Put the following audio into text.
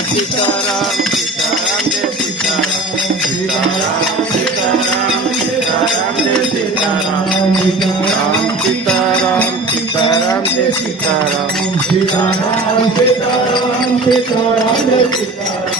Sitaram Sitaram Jai Sitaram Sitaram Sitaram Sitaram Jai Sitaram Ram Sitaram Sitaram Jai Sitaram Sitaram Sitaram Sitaram Jai Sitaram